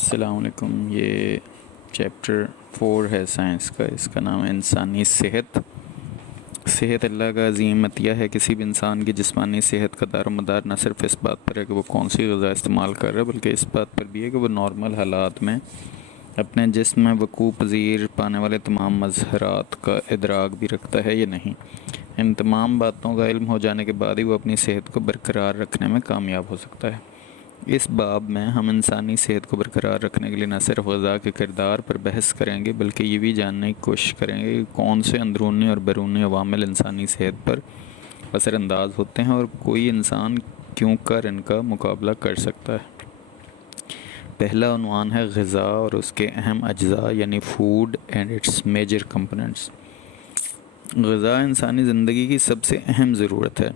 السلام علیکم۔ یہ چیپٹر 4 ہے سائنس کا، اس کا نام ہے انسانی صحت۔ صحت اللہ کا عظیم عطیہ ہے۔ کسی بھی انسان کی جسمانی صحت کا دار و مدار نہ صرف اس بات پر ہے کہ وہ کون سی غذا استعمال کر رہا ہے، بلکہ اس بات پر بھی ہے کہ وہ نارمل حالات میں اپنے جسم میں وقوع پذیر پانے والے تمام مظہرات کا ادراک بھی رکھتا ہے یا نہیں۔ ان تمام باتوں کا علم ہو جانے کے بعد ہی وہ اپنی صحت کو برقرار رکھنے میں کامیاب ہو سکتا ہے۔ اس باب میں ہم انسانی صحت کو برقرار رکھنے کے لیے نہ صرف غذا کے کردار پر بحث کریں گے، بلکہ یہ بھی جاننے کی کوشش کریں گے کہ کون سے اندرونی اور بیرونی عوامل انسانی صحت پر اثر انداز ہوتے ہیں اور کوئی انسان کیوں کر ان کا مقابلہ کر سکتا ہے۔ پہلا عنوان ہے غذا اور اس کے اہم اجزاء، یعنی food and its major components. غذا انسانی زندگی کی سب سے اہم ضرورت ہے۔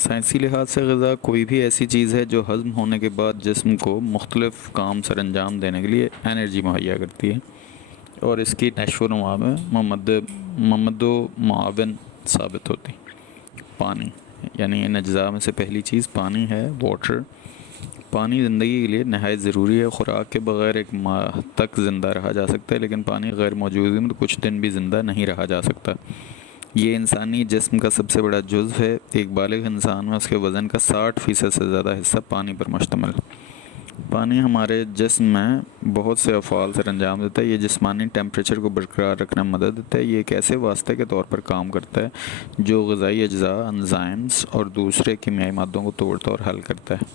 سائنسی لحاظ سے غذا کوئی بھی ایسی چیز ہے جو ہضم ہونے کے بعد جسم کو مختلف کام سر انجام دینے کے لیے انرجی مہیا کرتی ہے اور اس کی نشو و نما میں ممد و معاون ثابت ہوتی۔ پانی، یعنی ان اجزاء میں سے پہلی چیز پانی ہے، واٹر۔ پانی زندگی کے لیے نہایت ضروری ہے۔ خوراک کے بغیر ایک ماہ تک زندہ رہا جا سکتا ہے، لیکن پانی غیر موجودگی میں تو کچھ دن بھی زندہ نہیں رہا جا سکتا۔ یہ انسانی جسم کا سب سے بڑا جزو ہے۔ ایک بالغ انسان میں اس کے وزن کا 60% سے زیادہ حصہ پانی پر مشتمل ہے۔ پانی ہمارے جسم میں بہت سے افعال سر انجام دیتا ہے۔ یہ جسمانی ٹیمپریچر کو برقرار رکھنے میں مدد دیتا ہے۔ یہ ایک ایسے واسطے کے طور پر کام کرتا ہے جو غذائی اجزاء، انزائمز اور دوسرے کیمیائی مادوں کو توڑتا اور حل کرتا ہے۔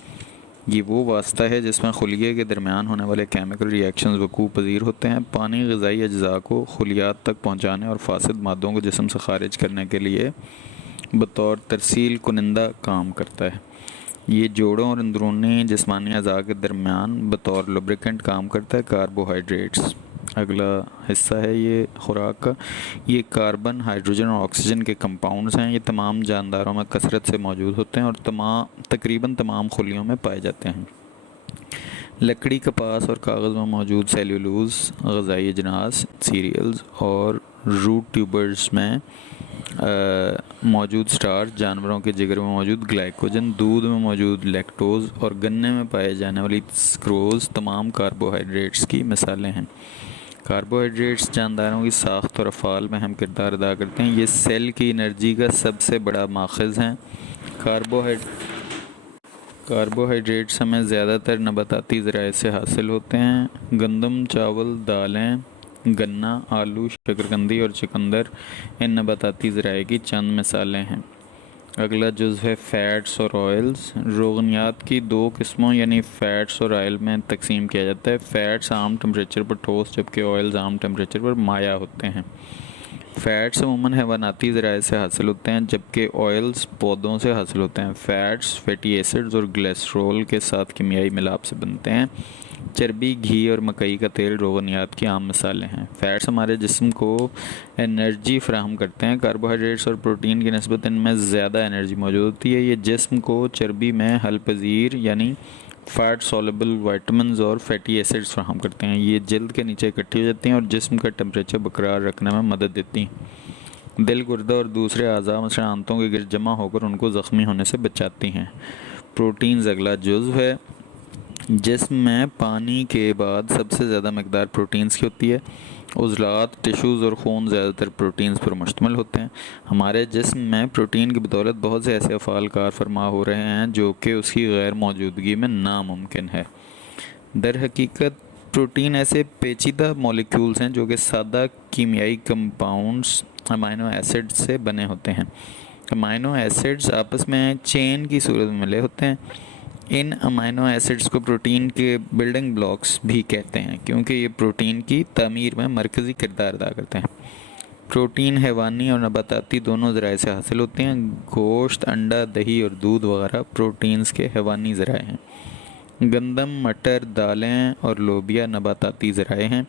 یہ وہ واسطہ ہے جس میں خلیے کے درمیان ہونے والے کیمیکل ری ایکشنز وقوع پذیر ہوتے ہیں۔ پانی غذائی اجزاء کو خلیات تک پہنچانے اور فاسد مادوں کو جسم سے خارج کرنے کے لیے بطور ترسیل کنندہ کام کرتا ہے۔ یہ جوڑوں اور اندرونی جسمانی اعضاء کے درمیان بطور لوبریکنٹ کام کرتا ہے۔ کاربوہائیڈریٹس اگلا حصہ ہے یہ خوراک کا۔ یہ کاربن، ہائیڈروجن اور آکسیجن کے کمپاؤنڈز ہیں۔ یہ تمام جانداروں میں کثرت سے موجود ہوتے ہیں اور تقریباً تمام خلیوں میں پائے جاتے ہیں۔ لکڑی، کپاس اور کاغذ میں موجود سیلولوز، غذائی اجناس، سیریلز اور روٹ ٹیوبرز میں موجود سٹارچ، جانوروں کے جگر میں موجود گلائکوجن، دودھ میں موجود لیکٹوز اور گنے میں پائے جانے والی سکروز تمام کاربوہائیڈریٹس کی مثالیں ہیں۔ کاربوہائیڈریٹس جانداروں کی ساخت اور افعال میں اہم کردار ادا کرتے ہیں۔ یہ سیل کی انرجی کا سب سے بڑا ماخذ ہیں۔ کاربوہائیڈریٹس ہمیں زیادہ تر نباتاتی ذرائع سے حاصل ہوتے ہیں۔ گندم، چاول، دالیں، گنا، آلو، شکرقندی اور چقندر ان نباتاتی ذرائع کی چند مثالیں ہیں۔ اگلا جزو ہے فیٹس اور آئلز۔ روغنیات کی دو قسموں یعنی فیٹس اور آئل میں تقسیم کیا جاتا ہے۔ فیٹس عام ٹمپریچر پر ٹھوس جبکہ آئلز عام ٹمپریچر پر مائع ہوتے ہیں۔ فیٹس عموماً حیواناتی ذرائع سے حاصل ہوتے ہیں جبکہ آئلز پودوں سے حاصل ہوتے ہیں۔ فیٹس فیٹی ایسڈز اور گلیسرول کے ساتھ کیمیائی ملاپ سے بنتے ہیں۔ چربی، گھی اور مکئی کا تیل روغنیات کی عام مثالیں ہیں۔ فیٹس ہمارے جسم کو انرجی فراہم کرتے ہیں۔ کاربوہائیڈریٹس اور پروٹین کی نسبت ان میں زیادہ انرجی موجود ہوتی ہے۔ یہ جسم کو چربی میں حل پذیر یعنی فیٹ سولبل وائٹامنز اور فیٹی ایسڈز فراہم کرتے ہیں۔ یہ جلد کے نیچے اکٹھی ہو جاتی ہیں اور جسم کا ٹمپریچر برقرار رکھنے میں مدد دیتی ہیں۔ دل، گردہ اور دوسرے اعضاء مثلا آنتوں کے گرد جمع ہو کر ان کو زخمی ہونے سے بچاتی ہیں۔ پروٹینز اگلا جزو ہے۔ جسم میں پانی کے بعد سب سے زیادہ مقدار پروٹینز کی ہوتی ہے۔ عضلات، ٹشوز اور خون زیادہ تر پروٹینز پر مشتمل ہوتے ہیں۔ ہمارے جسم میں پروٹین کی بدولت بہت سے ایسے افعال کار فرما ہو رہے ہیں جو کہ اس کی غیر موجودگی میں ناممکن ہے۔ در حقیقت پروٹین ایسے پیچیدہ مولیکیولز ہیں جو کہ سادہ کیمیائی کمپاؤنڈز امینو ایسڈ سے بنے ہوتے ہیں۔ امینو ایسڈز آپس میں چین کی صورت میں ملے ہوتے ہیں۔ ان امینو ایسڈز کو پروٹین کے بلڈنگ بلاکس بھی کہتے ہیں کیونکہ یہ پروٹین کی تعمیر میں مرکزی کردار ادا کرتے ہیں۔ پروٹین حیوانی اور نباتاتی دونوں ذرائع سے حاصل ہوتے ہیں۔ گوشت، انڈا، دہی اور دودھ وغیرہ پروٹینز کے حیوانی ذرائع ہیں۔ گندم، مٹر، دالیں اور لوبیا نباتاتی ذرائع ہیں۔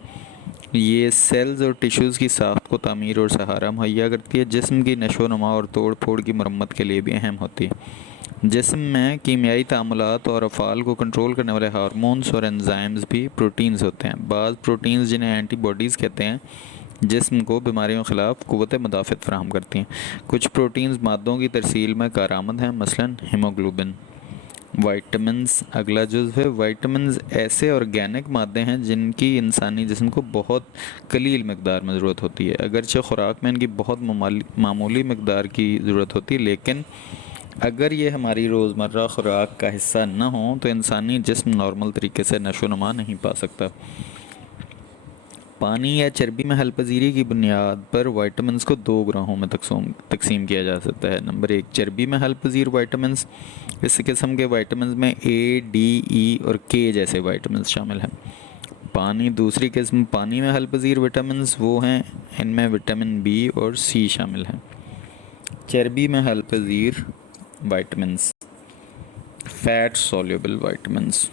یہ سیلز اور ٹیشوز کی ساخت کو تعمیر اور سہارا مہیا کرتی ہے۔ جسم کی نشو و نما اور توڑ پھوڑ کی مرمت کے لیے بھی اہم ہوتی ہے۔ جسم میں کیمیائی تعاملات اور افعال کو کنٹرول کرنے والے ہارمونز اور انزائمز بھی پروٹینز ہوتے ہیں۔ بعض پروٹینز جنہیں اینٹی باڈیز کہتے ہیں جسم کو بیماریوں کے خلاف قوت مدافعت فراہم کرتی ہیں۔ کچھ پروٹینز مادوں کی ترسیل میں کارآمد ہیں، مثلا ہیموگلوبن۔ وائٹمنس اگلا جزو ہے۔ وائٹمنز ایسے آرگینک مادے ہیں جن کی انسانی جسم کو بہت قلیل مقدار میں ضرورت ہوتی ہے، اگرچہ خوراک میں ان کی بہت معمولی مقدار کی ضرورت ہوتی ہے، لیکن اگر یہ ہماری روزمرہ خوراک کا حصہ نہ ہوں تو انسانی جسم نارمل طریقے سے نشو و نما نہیں پا سکتا۔ پانی یا چربی میں حل پذیری کی بنیاد پر وائٹامنس کو دو گروہوں میں تقسیم کیا جا سکتا ہے۔ نمبر 1، چربی میں حل پذیر وائٹامنس۔ اس قسم کے وائٹامنس میں اے، ڈی، ای اور کے جیسے وائٹامنس شامل ہیں۔ دوسری قسم پانی میں حل پذیر وائٹامنس وہ ہیں، ان میں وٹامن بی اور سی شامل ہیں۔ چربی میں حل پذیر vitamins: fat soluble vitamins.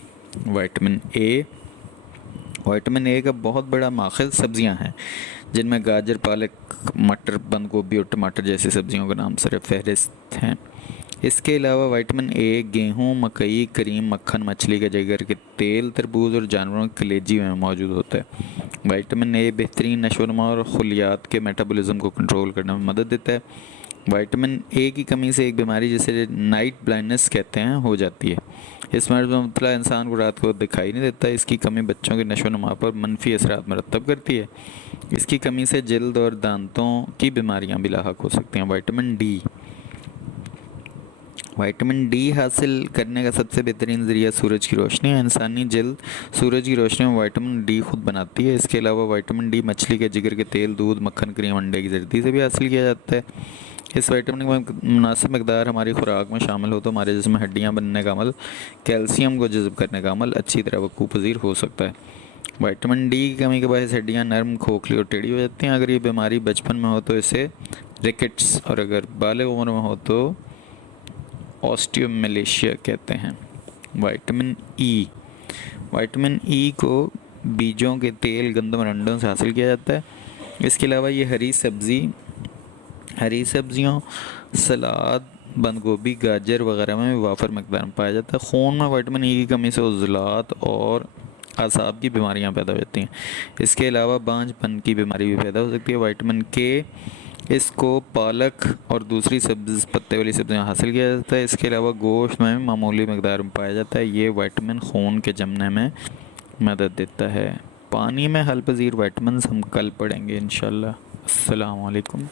Vitamin A کا بہت بڑا ماخذ سبزیاں ہیں، جن میں گاجر، پالک، مٹر، بند گوبھی اور ٹماٹر جیسی سبزیوں کا نام سر فہرست ہیں۔ اس کے علاوہ وائٹامن اے گیہوں، مکئی، کریم، مکھن، مچھلی کے جگر کے تیل، تربوز اور جانوروں کی کلیجی میں موجود ہوتا ہے۔ وائٹامن اے بہترین نشو و نما اور خلیات کے میٹابولزم کو کنٹرول کرنے میں مدد دیتا ہے۔ وائٹامن اے کی کمی سے ایک بیماری جسے نائٹ بلائنڈنس کہتے ہیں ہو جاتی ہے۔ اس مرض میں مبتلا انسان کو رات کو دکھائی نہیں دیتا۔ اس کی کمی بچوں کے نشو و نما پر منفی اثرات مرتب کرتی ہے۔ اس کی کمی سے جلد اور دانتوں کی بیماریاں بھی لاحق ہو سکتی ہیں۔ وائٹامن ڈی حاصل کرنے کا سب سے بہترین ذریعہ سورج کی روشنی ہے۔ انسانی جلد سورج کی روشنی میں وائٹامن ڈی خود بناتی ہے۔ اس کے علاوہ وائٹامن ڈی مچھلی کے جگر کے تیل، دودھ، مکھن، کریم، انڈے کی زردی سے بھی حاصل کیا جاتا ہے۔ اس وائٹامن کی مناسب مقدار ہماری خوراک میں شامل ہو تو ہمارے جسم میں ہڈیاں بننے کا عمل، کیلشیم کو جذب کرنے کا عمل اچھی طرح وقوع پذیر ہو سکتا ہے۔ وائٹامن ڈی کی کمی کے باعث ہڈیاں نرم، کھوکھلی اور ٹیڑھی ہو جاتی ہیں۔ اگر یہ بیماری بچپن میں ہو تو اسے رکٹس اور اگر بالغ عمر میں ہو تو آسٹیومیلیشیا کہتے ہیں۔ وائٹامن ای کو بیجوں کے تیل، گندم اور انڈوں سے حاصل کیا جاتا ہے۔ اس کے علاوہ یہ ہری سبزیوں، سلاد، بند گوبھی، گاجر وغیرہ میں بھی وافر مقدار میں پایا جاتا ہے۔ خون میں وائٹامن ای کی کمی سے عضلات اور اعصاب کی بیماریاں پیدا ہو جاتی ہیں۔ اس کے علاوہ بانجھ پن کی بیماری بھی پیدا ہو سکتی ہے۔ وائٹامن کے اس کو پالک اور دوسری سبز پتے والی سبزیاں حاصل کیا جاتا ہے۔ اس کے علاوہ گوشت میں معمولی مقدار میں پایا جاتا ہے۔ یہ وائٹامن خون کے جمنے میں مدد دیتا ہے۔ پانی میں حل پذیر وائٹامنس ہم کل پڑھیں گے انشاءاللہ۔ السلام علیکم۔